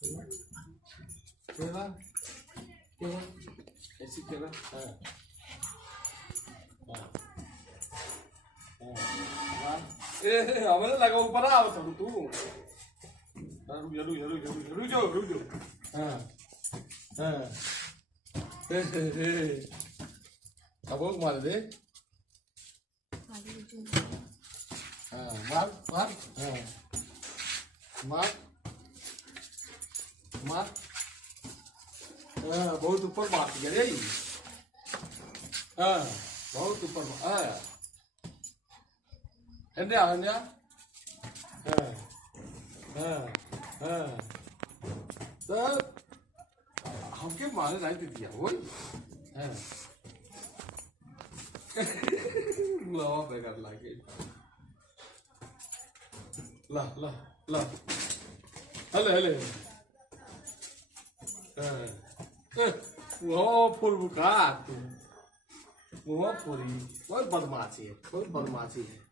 केला केला ऐसी केला हाँ हाँ हाँ हमें तो लगा ऊपर आओ सब तू रुक जाओ हाँ हाँ अब वो मार दे हाँ मार मार हाँ मार मार हाँ बहुत ऊपर मार दिया रे हाँ बहुत ऊपर हाँ अन्या अन्या हाँ हाँ हाँ तो हमके मारे नहीं दे दिया वही हाँ लावा बेकार लागे ला ला ला हले हले वो फुल बुका तू वो पूरी बहुत बदमाशी है